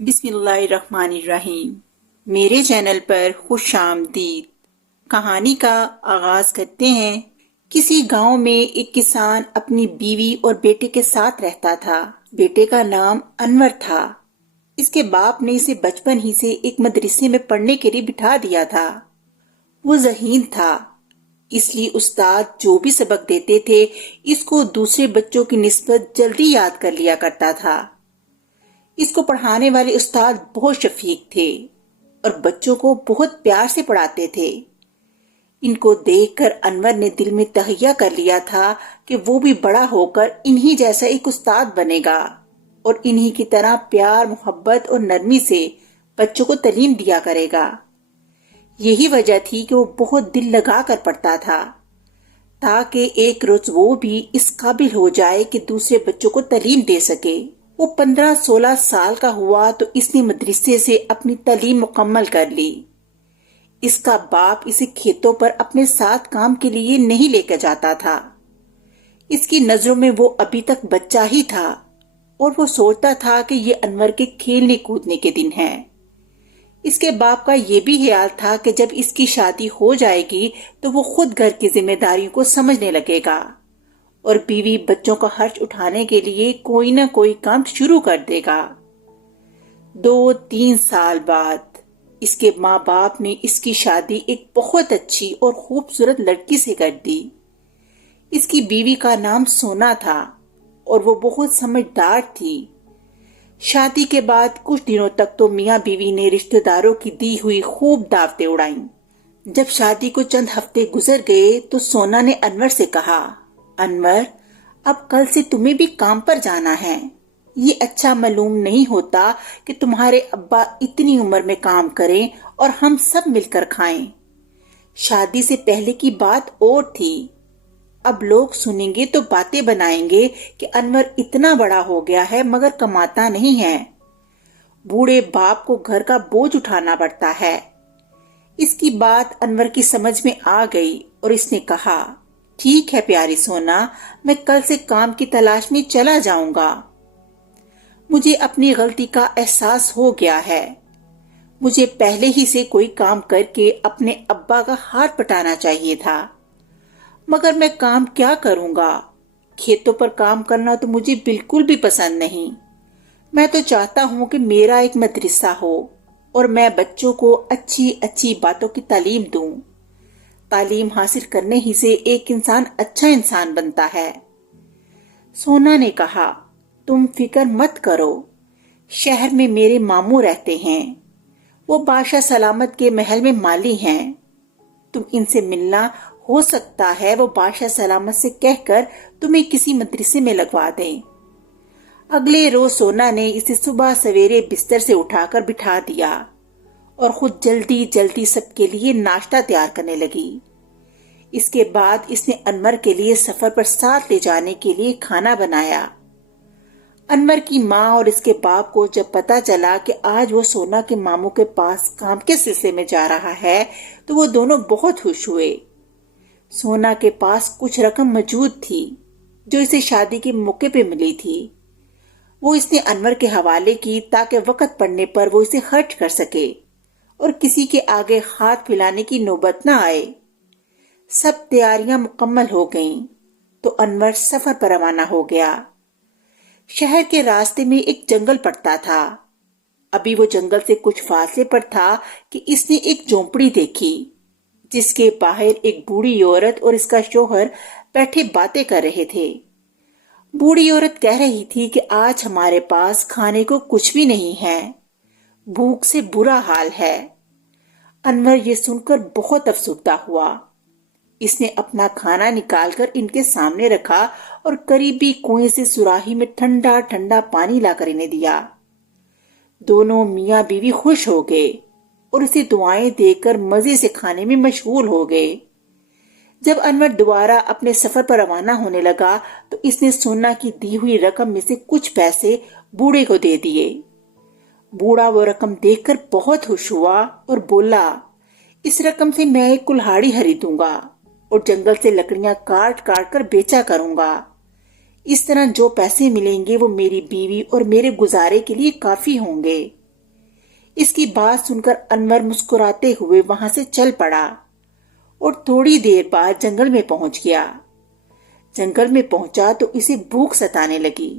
بسم اللہ الرحمن الرحیم۔ میرے چینل پر خوش آمدید۔ کہانی کا آغاز کرتے ہیں۔ کسی گاؤں میں ایک کسان اپنی بیوی اور بیٹے کے ساتھ رہتا تھا۔ بیٹے کا نام انور تھا۔ اس کے باپ نے اسے بچپن ہی سے ایک مدرسے میں پڑھنے کے لیے بٹھا دیا تھا۔ وہ ذہین تھا، اس لیے استاد جو بھی سبق دیتے تھے اس کو دوسرے بچوں کی نسبت جلدی یاد کر لیا کرتا تھا۔ اس کو پڑھانے والے استاد بہت شفیق تھے اور بچوں کو بہت پیار سے پڑھاتے تھے۔ ان کو دیکھ کر انور نے دل میں تہیہ کر لیا تھا کہ وہ بھی بڑا ہو کر انہی جیسا ایک استاد بنے گا اور انہی کی طرح پیار، محبت اور نرمی سے بچوں کو تعلیم دیا کرے گا۔ یہی وجہ تھی کہ وہ بہت دل لگا کر پڑھتا تھا تاکہ ایک روز وہ بھی اس قابل ہو جائے کہ دوسرے بچوں کو تعلیم دے سکے۔ وہ 15-16 سال کا ہوا تو اس نے مدرسے سے اپنی تعلیم مکمل کر لی۔ اس کا باپ اسے کھیتوں پر اپنے ساتھ کام کے لیے نہیں لے کر جاتا تھا۔ اس کی نظروں میں وہ ابھی تک بچہ ہی تھا اور وہ سوچتا تھا کہ یہ انور کے کھیلنے کودنے کے دن ہیں۔ اس کے باپ کا یہ بھی خیال تھا کہ جب اس کی شادی ہو جائے گی تو وہ خود گھر کی ذمہ داریوں کو سمجھنے لگے گا اور بیوی بچوں کا خرچ اٹھانے کے لیے کوئی نہ کوئی کام شروع کر دے گا۔ 2-3 سال بعد اس کے ماں باپ نے اس کی شادی ایک بہت اچھی اور خوبصورت لڑکی سے کر دی۔ اس کی بیوی کا نام سونا تھا اور وہ بہت سمجھدار تھی۔ شادی کے بعد کچھ دنوں تک تو میاں بیوی نے رشتہ داروں کی دی ہوئی خوب دعوتیں اڑائیں۔ جب شادی کو چند ہفتے گزر گئے تو سونا نے انور سے کہا، انور، اب کل سے تمہیں بھی کام پر جانا ہے۔ یہ اچھا معلوم نہیں ہوتا کہ تمہارے ابا اتنی عمر میں کام کریں اور ہم سب مل کر کھائیں۔ شادی سے پہلے کی بات اور تھی، اب لوگ سنیں گے تو باتیں بنائیں گے کہ انور اتنا بڑا ہو گیا ہے مگر کماتا نہیں ہے۔ بوڑھے باپ کو گھر کا بوجھ اٹھانا پڑتا ہے۔ اس کی بات انور کی سمجھ میں آ گئی اور اس نے کہا، ٹھیک ہے پیاری سونا، میں کل سے کام کی تلاش میں چلا جاؤں گا۔ مجھے اپنی غلطی کا احساس ہو گیا ہے۔ مجھے پہلے ہی سے کوئی کام کر کے اپنے ابا کا ہاتھ پٹانا چاہیے تھا، مگر میں کام کیا کروں گا؟ کھیتوں پر کام کرنا تو مجھے بالکل بھی پسند نہیں۔ میں تو چاہتا ہوں کہ میرا ایک مدرسہ ہو اور میں بچوں کو اچھی اچھی باتوں کی تعلیم دوں۔ تعلیم حاصل کرنے ہی سے ایک انسان اچھا انسان بنتا ہے۔ سونا نے کہا، تم فکر مت کرو، شہر میں میرے ماموں رہتے ہیں، وہ بادشاہ سلامت کے محل میں مالی ہیں۔ تم ان سے ملنا، ہو سکتا ہے وہ بادشاہ سلامت سے کہہ کر تمہیں کسی مدرسے میں لگوا دیں۔ اگلے روز سونا نے اسے صبح سویرے بستر سے اٹھا کر بٹھا دیا اور خود جلدی جلدی سب کے لیے ناشتہ تیار کرنے لگی۔ اس کے بعد اس نے انور کے لیے سفر پر ساتھ لے جانے کے لیے کھانا بنایا۔ انور کی ماں اور اس کے باپ کو جب پتا چلا کہ آج وہ سونا کے ماموں کے پاس کام کے سلسلے میں جا رہا ہے تو وہ دونوں بہت خوش ہوئے۔ سونا کے پاس کچھ رقم موجود تھی جو اسے شادی کے موقع پہ ملی تھی۔ وہ اس نے انور کے حوالے کی تاکہ وقت پڑنے پر وہ اسے خرچ کر سکے اور کسی کے آگے ہاتھ پھیلانے کی نوبت نہ آئے۔ سب تیاریاں مکمل ہو گئیں تو انور سفر پر روانہ ہو گیا۔ شہر کے راستے میں ایک جنگل پڑتا تھا۔ ابھی وہ جنگل سے کچھ فاصلے پر تھا کہ اس نے ایک جھونپڑی دیکھی جس کے باہر ایک بوڑھی عورت اور اس کا شوہر بیٹھے باتیں کر رہے تھے۔ بوڑھی عورت کہہ رہی تھی کہ آج ہمارے پاس کھانے کو کچھ بھی نہیں ہے، بھوک سے برا حال ہے۔ انور یہ سن کر بہت افسردہ ہوا۔ اس نے اپنا کھانا نکال کر ان کے سامنے رکھا اور قریبی کنویں سے سراہی میں ٹھنڈا ٹھنڈا پانی لا کر انہیں دیا۔ دونوں میاں بیوی خوش ہو گئے اور اسے دعائیں دے کر مزے سے کھانے میں مشغول ہو گئے۔ جب انور دوبارہ اپنے سفر پر روانہ ہونے لگا تو اس نے سونا کی دی ہوئی رقم میں سے کچھ پیسے بوڑھے کو دے دیے۔ بوڑھا وہ رقم دیکھ کر بہت خوش ہوا اور بولا، اس رقم سے میں ایک کلہاڑی خریدوں گا اور جنگل سے لکڑیاں کاٹ کاٹ کر بیچا کروں گا۔ اس طرح جو پیسے ملیں گے وہ میری بیوی اور میرے گزارے کے لیے کافی ہوں گے۔ اس کی بات سن کر انور مسکراتے ہوئے وہاں سے چل پڑا اور تھوڑی دیر بعد جنگل میں پہنچ گیا۔ جنگل میں پہنچا تو اسے بھوک ستانے لگی۔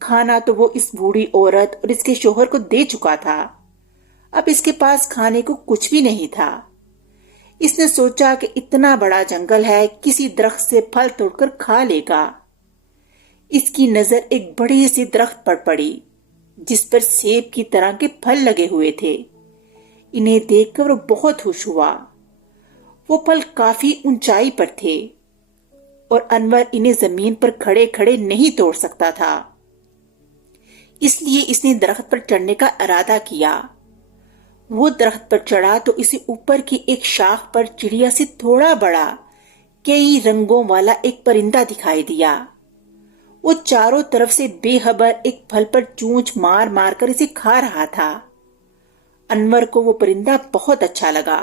کھانا تو وہ اس بوڑھی عورت اور اس کے شوہر کو دے چکا تھا، اب اس کے پاس کھانے کو کچھ بھی نہیں تھا۔ اس نے سوچا کہ اتنا بڑا جنگل ہے، کسی درخت سے پھل توڑ کر کھا لے گا۔ اس کی نظر ایک بڑے سے درخت پر پڑی جس پر سیب کی طرح کے پھل لگے ہوئے تھے۔ انہیں دیکھ کر وہ بہت خوش ہوا۔ وہ پھل کافی اونچائی پر تھے اور انور انہیں زمین پر کھڑے کھڑے نہیں توڑ سکتا تھا، اس لیے اس نے درخت پر چڑھنے کا ارادہ کیا۔ وہ درخت پر چڑھا تو اسے اوپر کی ایک شاخ پر چڑیا سے تھوڑا بڑا کئی رنگوں والا ایک پرندہ دکھائی دیا۔ وہ چاروں طرف سے بے خبر ایک پھل پر چونچ مار مار کر اسے کھا رہا تھا۔ انور کو وہ پرندہ بہت اچھا لگا۔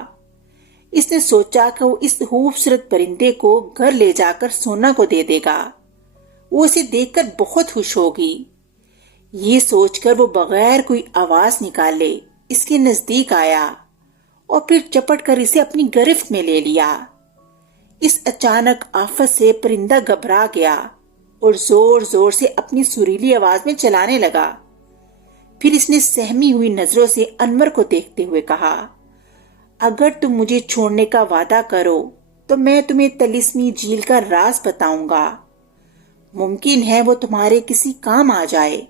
اس نے سوچا کہ وہ اس خوبصورت پرندے کو گھر لے جا کر سونا کو دے دے گا، وہ اسے دیکھ کر بہت خوش ہوگی۔ یہ سوچ کر وہ بغیر کوئی آواز نکالے اس کے نزدیک آیا اور پھر چپٹ کر اسے اپنی گرفت میں لے لیا۔ اس اچانک آفت سے پرندہ گھبرا گیا اور زور زور سے اپنی سریلی آواز میں چلانے لگا۔ پھر اس نے سہمی ہوئی نظروں سے انور کو دیکھتے ہوئے کہا، اگر تم مجھے چھوڑنے کا وعدہ کرو تو میں تمہیں طلسمی جھیل کا راز بتاؤں گا، ممکن ہے وہ تمہارے کسی کام آ جائے۔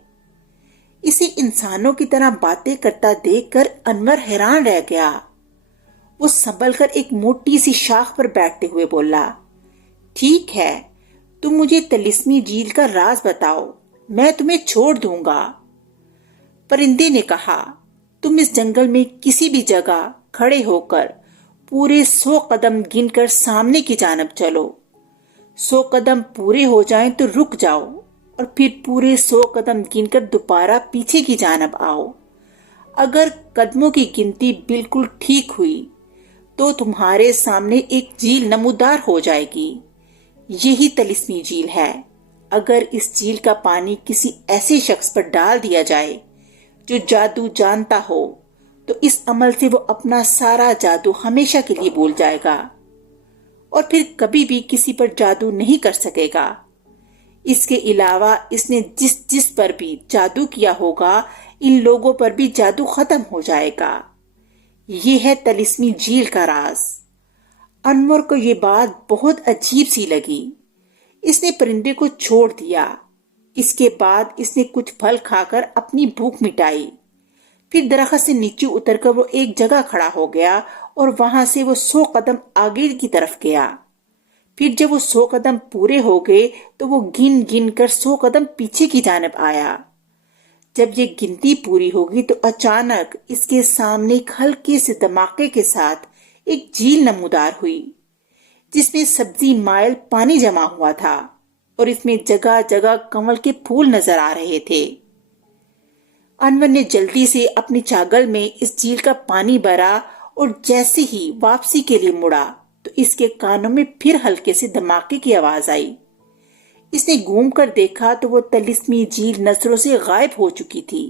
اسے انسانوں کی طرح باتیں کرتا دیکھ کر انور حیران رہ گیا۔ وہ سنبھل کر ایک موٹی سی شاخ پر بیٹھتے ہوئے بولا، ٹھیک ہے، تم مجھے طلسمی جھیل کا راز بتاؤ، میں تمہیں چھوڑ دوں گا۔ پرندے نے کہا، تم اس جنگل میں کسی بھی جگہ کھڑے ہو کر پورے 100 قدم گن کر سامنے کی جانب چلو، 100 قدم پورے ہو جائیں تو رک جاؤ اور پھر پورے 100 قدم گن کر دوبارہ پیچھے کی جانب آؤ۔ اگر قدموں کی گنتی بالکل ٹھیک ہوئی تو تمہارے سامنے ایک جھیل نمودار ہو جائے گی۔ یہی طلسمی جھیل ہے۔ اگر اس جھیل کا پانی کسی ایسے شخص پر ڈال دیا جائے جو جادو جانتا ہو تو اس عمل سے وہ اپنا سارا جادو ہمیشہ کے لیے بھول جائے گا اور پھر کبھی بھی کسی پر جادو نہیں کر سکے گا۔ اس کے علاوہ اس نے جس پر بھی جادو کیا ہوگا ان لوگوں پر بھی جادو ختم ہو جائے گا۔ یہ ہے طلسمی جھیل کا راز۔ انور کو یہ بات بہت عجیب سی لگی۔ اس نے پرندے کو چھوڑ دیا۔ اس کے بعد اس نے کچھ پھل کھا کر اپنی بھوک مٹائی۔ پھر درخت سے نیچے اتر کر وہ ایک جگہ کھڑا ہو گیا اور وہاں سے وہ 100 قدم آگے کی طرف گیا۔ پھر جب وہ 100 قدم پورے ہو گئے تو وہ گن گن کر 100 قدم پیچھے کی جانب آیا۔ جب یہ گنتی پوری ہوگی تو اچانک اس کے سامنے ایک ہلکے سے دھماکے کے ساتھ ایک جھیل نمودار ہوئی جس میں سبزی مائل پانی جمع ہوا تھا اور اس میں جگہ جگہ کنول کے پھول نظر آ رہے تھے۔ انور نے جلدی سے اپنی چاگل میں اس جھیل کا پانی بھرا اور جیسے ہی واپسی کے لیے مڑا تو اس کے کانوں میں پھر ہلکے سے دھماکے کی آواز آئی۔ اس نے گھوم کر دیکھا تو وہ طلسمی جھیل نظروں سے غائب ہو چکی تھی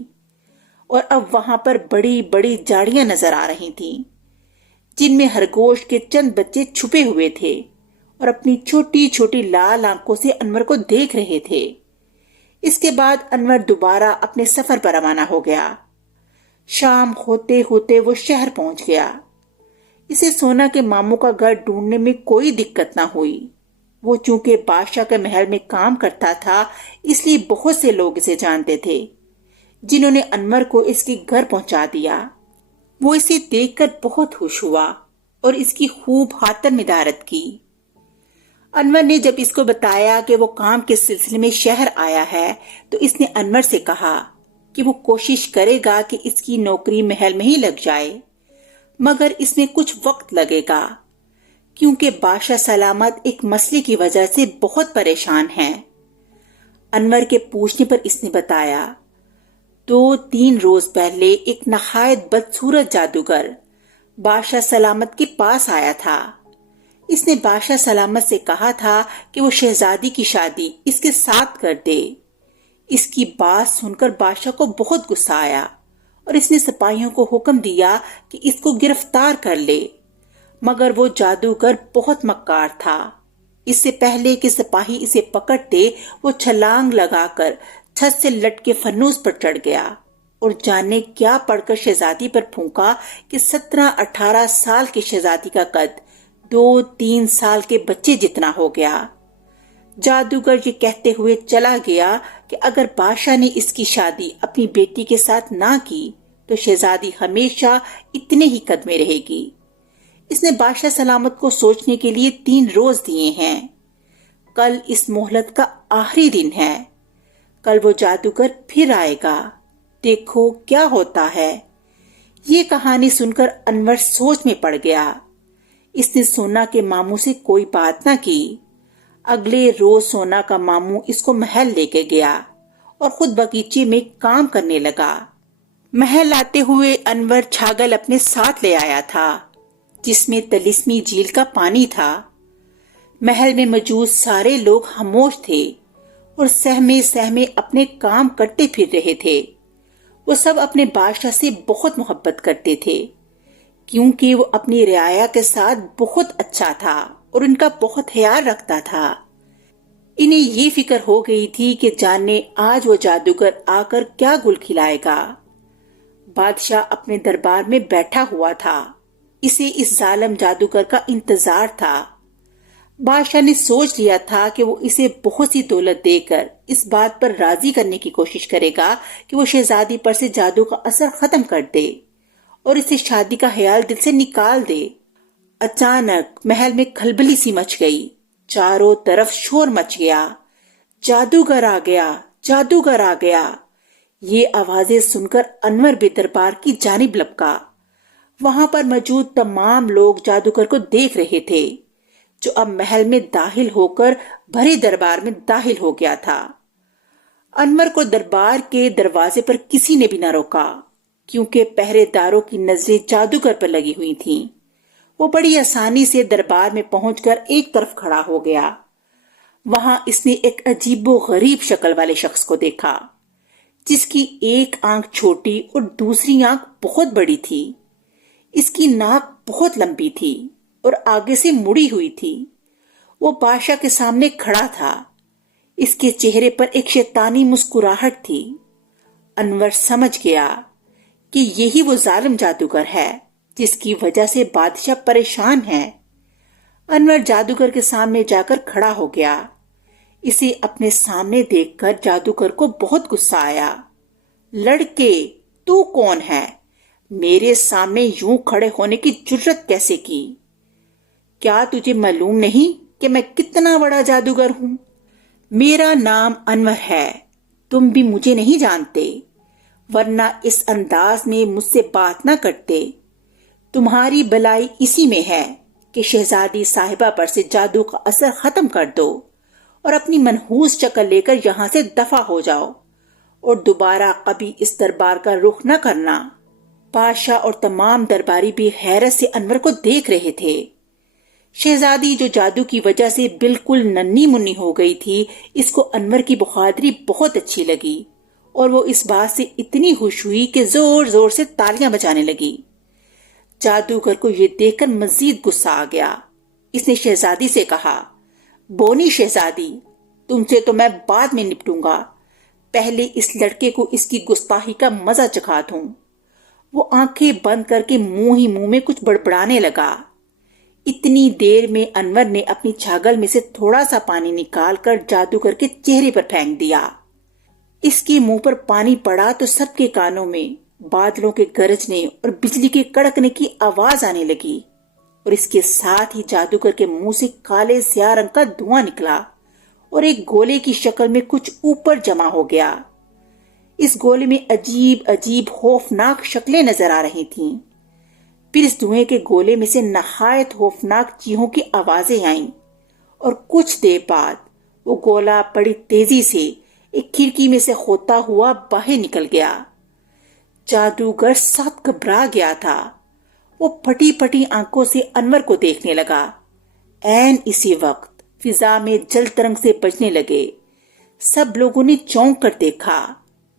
اور اب وہاں پر بڑی بڑی جھاڑیاں نظر آ رہی تھیں جن میں خرگوش کے چند بچے چھپے ہوئے تھے اور اپنی چھوٹی چھوٹی لال آنکھوں سے انور کو دیکھ رہے تھے۔ اس کے بعد انور دوبارہ اپنے سفر پر روانہ ہو گیا۔ شام ہوتے ہوتے وہ شہر پہنچ گیا۔ اسے سونا کے ماموں کا گھر ڈھونڈنے میں کوئی دقت نہ ہوئی۔ وہ چونکہ بادشاہ کے محل میں کام کرتا تھا اس لیے بہت سے لوگ اسے جانتے تھے جنہوں نے انور کو اس کے گھر پہنچا دیا۔ وہ اسے دیکھ کر بہت خوش ہوا اور اس کی خوب خاطر مدارت کی۔ انور نے جب اس کو بتایا کہ وہ کام کے سلسلے میں شہر آیا ہے تو اس نے انور سے کہا کہ وہ کوشش کرے گا کہ اس کی نوکری محل میں ہی لگ جائے، مگر اس میں کچھ وقت لگے گا کیونکہ بادشاہ سلامت ایک مسئلے کی وجہ سے بہت پریشان ہیں۔ انور کے پوچھنے پر اس نے بتایا 2-3 روز پہلے ایک نہایت بدصورت جادوگر بادشاہ سلامت کے پاس آیا تھا۔ اس نے بادشاہ سلامت سے کہا تھا کہ وہ شہزادی کی شادی اس کے ساتھ کر دے۔ اس کی بات سن کر بادشاہ کو بہت غصہ آیا اور اس نے سپاہیوں کو حکم دیا کہ اس کو گرفتار کر لے، مگر وہ جادوگر بہت مکار تھا۔ اس سے پہلے کہ سپاہی اسے پکڑتے، وہ چھلانگ لگا کر چھت سے لٹ کے فنوس پر چڑھ گیا اور جانے کیا پڑھ کر شہزادی پر پھونکا کہ 17-18 سال کی شہزادی کا قد 2-3 سال کے بچے جتنا ہو گیا۔ جادوگر یہ کہتے ہوئے چلا گیا کہ اگر بادشاہ نے اس کی شادی اپنی بیٹی کے ساتھ نہ کی تو شہزادی ہمیشہ اتنے ہی قد میں رہے گی۔ اس نے بادشاہ سلامت کو سوچنے کے لیے 3 روز دیے ہیں۔ کل اس مہلت کا آخری دن ہے۔ کل وہ جادوگر پھر آئے گا، دیکھو کیا ہوتا ہے۔ یہ کہانی سن کر انور سوچ میں پڑ گیا۔ اس نے سونا کے ماموں سے کوئی بات نہ کی۔ اگلے روز سونا کا ماموں اس کو محل لے کے گیا اور خود باغیچے میں کام کرنے لگا۔ محل آتے ہوئے انور چھاگل اپنے ساتھ لے آیا تھا جس میں طلسمی جھیل کا پانی تھا۔ محل میں موجود سارے لوگ خاموش تھے اور سہمے سہمے اپنے کام کرتے پھر رہے تھے۔ وہ سب اپنے بادشاہ سے بہت محبت کرتے تھے کیونکہ وہ اپنی رعایا کے ساتھ بہت اچھا تھا اور ان کا بہت خیال رکھتا تھا۔ انہیں یہ فکر ہو گئی تھی کہ جانے آج وہ جادوگر آ کر کیا گل کھلائے گا۔ بادشاہ اپنے دربار میں بیٹھا ہوا تھا، اسے اس ظالم جادوگر کا انتظار تھا۔ بادشاہ نے سوچ لیا تھا کہ وہ اسے بہت سی دولت دے کر اس بات پر راضی کرنے کی کوشش کرے گا کہ وہ شہزادی پر سے جادو کا اثر ختم کر دے اور اسے شادی کا خیال دل سے نکال دے۔ اچانک محل میں کھلبلی سی مچ گئی، چاروں طرف شور مچ گیا، جادوگر آ گیا، جادوگر آ گیا۔ یہ آوازیں سن کر انور بھی دربار کی جانب لپکا۔ وہاں پر موجود تمام لوگ جادوگر کو دیکھ رہے تھے جو اب محل میں داخل ہو کر بھرے دربار میں داخل ہو گیا تھا۔ انور کو دربار کے دروازے پر کسی نے بھی نہ روکا کیونکہ پہرے داروں کی نظریں جادوگر پر لگی ہوئی تھیں۔ وہ بڑی آسانی سے دربار میں پہنچ کر ایک طرف کھڑا ہو گیا۔ وہاں اس نے ایک عجیب و غریب شکل والے شخص کو دیکھا جس کی ایک آنکھ چھوٹی اور دوسری آنکھ بہت بڑی تھی۔ اس کی ناک بہت لمبی تھی اور آگے سے مڑی ہوئی تھی۔ وہ بادشاہ کے سامنے کھڑا تھا۔ اس کے چہرے پر ایک شیطانی مسکراہٹ تھی۔ انور سمجھ گیا کہ یہی وہ ظالم جادوگر ہے جس کی وجہ سے بادشاہ پریشان ہے۔ انور جادوگر کے سامنے جا کر کھڑا ہو گیا۔ اسے اپنے سامنے دیکھ کر جادوگر کو بہت غصہ آیا۔ لڑکے، تو کون ہے؟ میرے سامنے یوں کھڑے ہونے کی جرت کیسے کی؟ کیا تجھے معلوم نہیں کہ میں کتنا بڑا جادوگر ہوں؟ میرا نام انور ہے، تم بھی مجھے نہیں جانتے، ورنہ اس انداز میں مجھ سے بات نہ کرتے۔ تمہاری بلائی اسی میں ہے کہ شہزادی صاحبہ پر سے جادو کا اثر ختم کر دو اور اپنی منحوس شکل لے کر یہاں سے دفع ہو جاؤ اور دوبارہ کبھی اس دربار کا رخ نہ کرنا۔ بادشاہ اور تمام درباری بھی حیرت سے انور کو دیکھ رہے تھے۔ شہزادی جو جادو کی وجہ سے بالکل ننھی منی ہو گئی تھی، اس کو انور کی بہادری بہت اچھی لگی اور وہ اس بات سے اتنی خوش ہوئی کہ زور زور سے تالیاں بجانے لگی۔ جادوگر کو یہ دیکھ کر مزید غصہ آ گیا۔ اس نے شہزادی سے کہا، بونی شہزادی، تم سے تو میں بعد میں نپٹوں گا، پہلے اس لڑکے کو اس کی گستاخی کا مزہ چکھا دوں۔ وہ آنکھیں بند کر کے منہ ہی منہ میں کچھ بڑبڑانے لگا۔ اتنی دیر میں انور نے اپنی چھاگل میں سے تھوڑا سا پانی نکال کر جادوگر کے چہرے پر پھینک دیا۔ اس کے منہ پر پانی پڑا تو سب کے کانوں میں بادلوں کے گرجنے اور بجلی کے کڑکنے کی آواز آنے لگی اور اس کے ساتھ ہی جادوگر کے منہ سے کالے سیاہ رنگ کا دھواں نکلا اور ایک گولے کی شکل میں کچھ اوپر جمع ہو گیا۔ اس گولے میں عجیب عجیب خوفناک شکلیں نظر آ رہی تھیں۔ پھر اس دھوئیں کے گولے میں سے نہایت خوفناک چیخوں کی آوازیں آئیں اور کچھ دیر بعد وہ گولا بڑی تیزی سے ایک کھڑکی میں سے ہوتا ہوا باہر نکل گیا۔ جادوگر سخت گھبرا گیا تھا۔ وہ پھٹی پھٹی آنکھوں سے انور کو دیکھنے لگا۔ عین اسی وقت فضا میں جل ترنگ سے بجنے لگے۔ سب لوگوں نے چونک کر دیکھا۔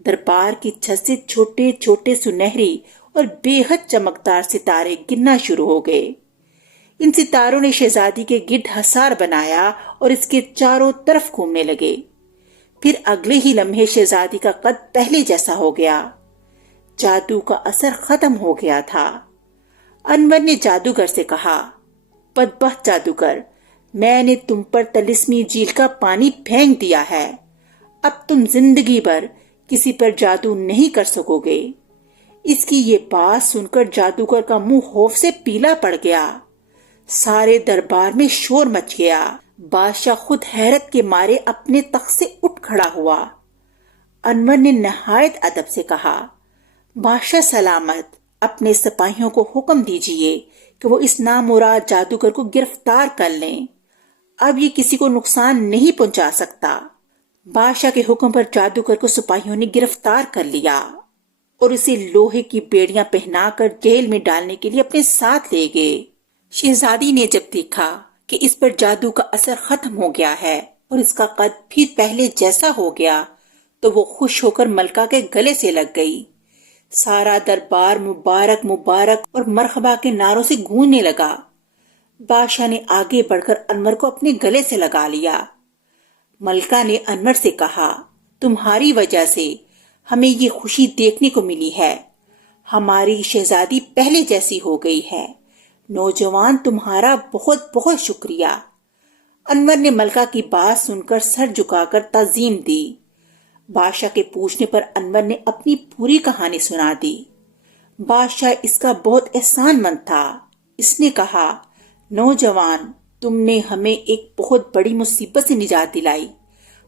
دربار کی چھت سے چھوٹے چھوٹے سنہری اور بے حد چمکدار ستارے گرنا شروع ہو گئے۔ ان ستاروں نے شہزادی کے گرد حصار بنایا اور اس کے چاروں طرف گھومنے لگے۔ پھر اگلے ہی لمحے شہزادی کا قد پہلے جیسا ہو گیا۔ جادو کا اثر ختم ہو گیا تھا۔ انور نے جادوگر سے کہا، بدبخت جادوگر، میں نے تم پر طلسمی جھیل کا پانی پھینک دیا ہے۔ اب تم زندگی بھر کسی پر جادو نہیں کر سکو گے۔ اس کی یہ بات سن کر جادوگر کا منہ خوف سے پیلا پڑ گیا۔ سارے دربار میں شور مچ گیا۔ بادشاہ خود حیرت کے مارے اپنے تخت سے اٹھ کھڑا ہوا۔ انور نے نہایت ادب سے کہا، بادشاہ سلامت، اپنے سپاہیوں کو حکم دیجئے کہ وہ اس نامراد جادوگر کو گرفتار کر لیں۔ اب یہ کسی کو نقصان نہیں پہنچا سکتا۔ بادشاہ کے حکم پر جادوگر کو سپاہیوں نے گرفتار کر لیا اور اسے لوہے کی بیڑیاں پہنا کر جیل میں ڈالنے کے لیے اپنے ساتھ لے گئے۔ شہزادی نے جب دیکھا کہ اس پر جادو کا اثر ختم ہو گیا ہے اور اس کا قد پھر پہلے جیسا ہو گیا تو وہ خوش ہو کر ملکہ کے گلے سے لگ گئی۔ سارا دربار مبارک مبارک اور مرحبا کے نعروں سے گونجنے لگا۔ بادشاہ نے آگے بڑھ کر انور کو اپنے گلے سے لگا لیا۔ ملکہ نے انور سے کہا، تمہاری وجہ سے ہمیں یہ خوشی دیکھنے کو ملی ہے۔ ہماری شہزادی پہلے جیسی ہو گئی ہے۔ نوجوان، تمہارا بہت بہت شکریہ۔ انور نے ملکہ کی بات سن کر سر جھکا کر تعظیم دی۔ بادشاہ کے پوچھنے پر انور نے اپنی پوری کہانی سنا دی۔ بادشاہ اس کا بہت احسان مند تھا۔ اس نے کہا، نوجوان، تم نے ہمیں ایک بہت بڑی مصیبت سے نجات دلائی۔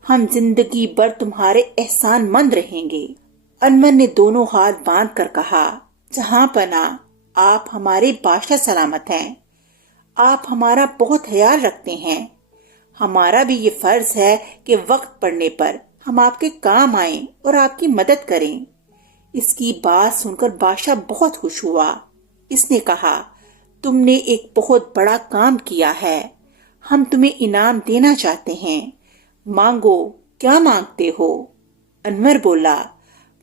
ہم زندگی بھر تمہارے احسان مند رہیں گے۔ انور نے دونوں ہاتھ باندھ کر کہا، جہاں پناہ، آپ ہمارے بادشاہ سلامت ہیں۔ آپ ہمارا بہت خیال رکھتے ہیں۔ ہمارا بھی یہ فرض ہے کہ وقت پڑنے پر ہم آپ کے کام آئیں اور آپ کی مدد کریں۔ اس کی بات سن کر بادشاہ بہت خوش ہوا۔ اس نے کہا، تم نے ایک بہت بڑا کام کیا ہے۔ ہم تمہیں انعام دینا چاہتے ہیں۔ مانگو، کیا مانگتے ہو؟ انور بولا،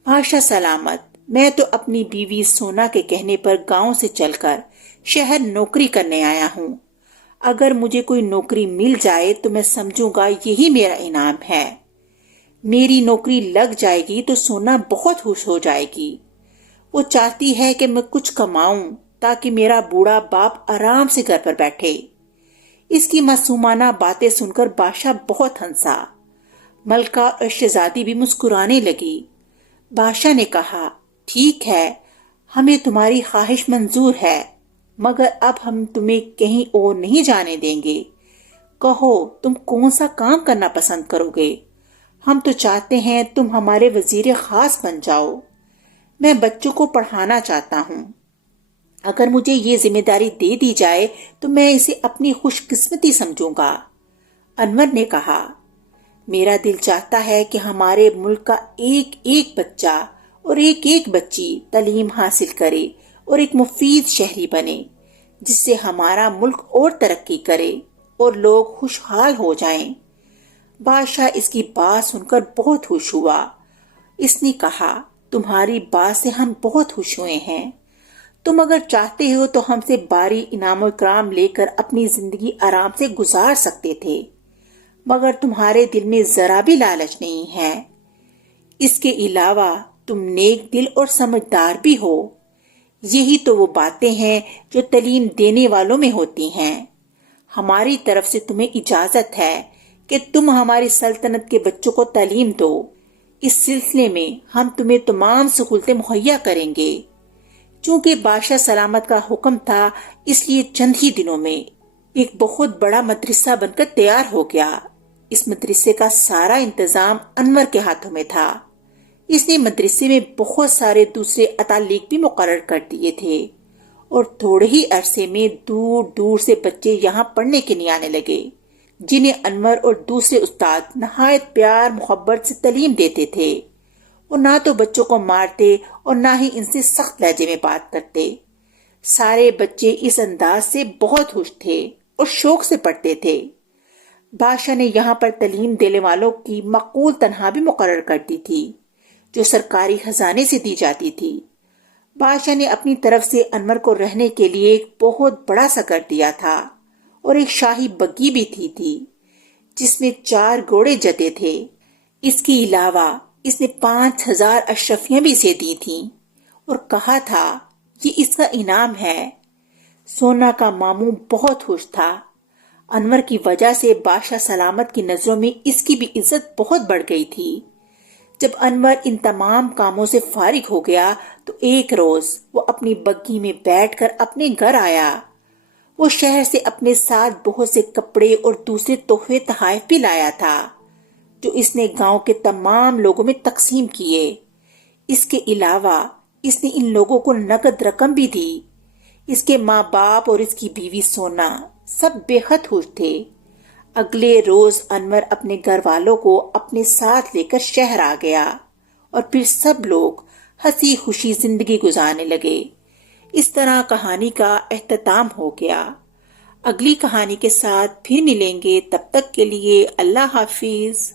بادشاہ سلامت، میں تو اپنی بیوی سونا کے کہنے پر گاؤں سے چل کر شہر نوکری کرنے آیا ہوں۔ اگر مجھے کوئی نوکری مل جائے تو میں سمجھوں گا یہی میرا انعام ہے۔ میری نوکری لگ جائے گی تو سونا بہت خوش ہو جائے گی۔ وہ چاہتی ہے کہ میں کچھ کماؤں تاکہ میرا بوڑھا باپ آرام سے گھر پر بیٹھے۔ اس کی معصومانہ باتیں سن کر بادشاہ بہت ہنسا۔ ملکہ اور شہزادی بھی مسکرانے لگی۔ بادشاہ نے کہا، ٹھیک ہے، ہمیں تمہاری خواہش منظور ہے، مگر اب ہم تمہیں کہیں اور نہیں جانے دیں گے۔ کہو، تم کون سا کام کرنا پسند کرو گے؟ ہم تو چاہتے ہیں تم ہمارے وزیر خاص بن جاؤ۔ میں بچوں کو پڑھانا چاہتا ہوں۔ اگر مجھے یہ ذمہ داری دے دی جائے تو میں اسے اپنی خوش قسمتی سمجھوں گا۔ انور نے کہا، میرا دل چاہتا ہے کہ ہمارے ملک کا ایک ایک بچہ اور ایک ایک بچی تعلیم حاصل کرے اور ایک مفید شہری بنے، جس سے ہمارا ملک اور ترقی کرے اور لوگ خوشحال ہو جائیں۔ بادشاہ اس کی بات سن کر بہت خوش ہوا۔ اس نے کہا، تمہاری بات سے ہم بہت خوش ہوئے ہیں۔ تم اگر چاہتے ہو تو ہم سے باری انعام و اکرام لے کر اپنی زندگی آرام سے گزار سکتے تھے، مگر تمہارے دل میں ذرا بھی لالچ نہیں ہے۔ اس کے علاوہ تم نیک دل اور سمجھدار بھی ہو۔ یہی تو وہ باتیں ہیں جو تعلیم دینے والوں میں ہوتی ہیں۔ ہماری طرف سے تمہیں اجازت ہے کہ تم ہماری سلطنت کے بچوں کو تعلیم دو۔ اس سلسلے میں ہم تمہیں تمام سہولتیں مہیا کریں گے۔ چونکہ بادشاہ سلامت کا حکم تھا، اس لیے چند ہی دنوں میں ایک بہت بڑا مدرسہ بن کر تیار ہو گیا۔ اس مدرسے کا سارا انتظام انور کے ہاتھوں میں تھا۔ اس نے مدرسے میں بہت سارے دوسرے اتالیق بھی مقرر کر دیے تھے اور تھوڑے ہی عرصے میں دور دور سے بچے یہاں پڑھنے کے لیے آنے لگے، جنہیں انور اور دوسرے استاد نہایت پیار محبت سے تعلیم دیتے تھے۔ وہ نہ تو بچوں کو مارتے اور نہ ہی ان سے سخت لہجے میں بات کرتے۔ سارے بچے اس انداز سے بہت خوش تھے اور شوق سے پڑھتے تھے۔ بادشاہ نے یہاں پر تعلیم دینے والوں کی معقول تنخواہ بھی مقرر کر دی تھی، جو سرکاری خزانے سے دی جاتی تھی۔ بادشاہ نے اپنی طرف سے انور کو رہنے کے لیے ایک بہت بڑا سا گھر دیا تھا اور ایک شاہی بگی بھی تھی جس میں 4 گھوڑے جتے تھے۔ اس کے علاوہ اس نے 5000 اشرفیاں بھی اسے دی تھیں اور کہا تھا یہ اس کا انعام ہے۔ سونا کا ماموں بہت خوش تھا۔ انور کی وجہ سے بادشاہ سلامت کی نظروں میں اس کی بھی عزت بہت بڑھ گئی تھی۔ جب انور ان تمام کاموں سے فارغ ہو گیا تو ایک روز وہ اپنی بگی میں بیٹھ کر اپنے گھر آیا۔ وہ شہر سے اپنے ساتھ بہت سے کپڑے اور دوسرے تحفے تحائف بھی لایا تھا جو اس نے گاؤں کے تمام لوگوں میں تقسیم کیے۔ اس کے علاوہ اس نے ان لوگوں کو نقد رقم بھی دی۔ اس کے ماں باپ اور اس کی بیوی سونا سب بے حد خوش تھے۔ اگلے روز انور اپنے گھر والوں کو اپنے ساتھ لے کر شہر آ گیا اور پھر سب لوگ ہنسی خوشی زندگی گزارنے لگے۔ اس طرح کہانی کا اختتام ہو گیا۔ اگلی کہانی کے ساتھ پھر ملیں گے، تب تک کے لیے اللہ حافظ۔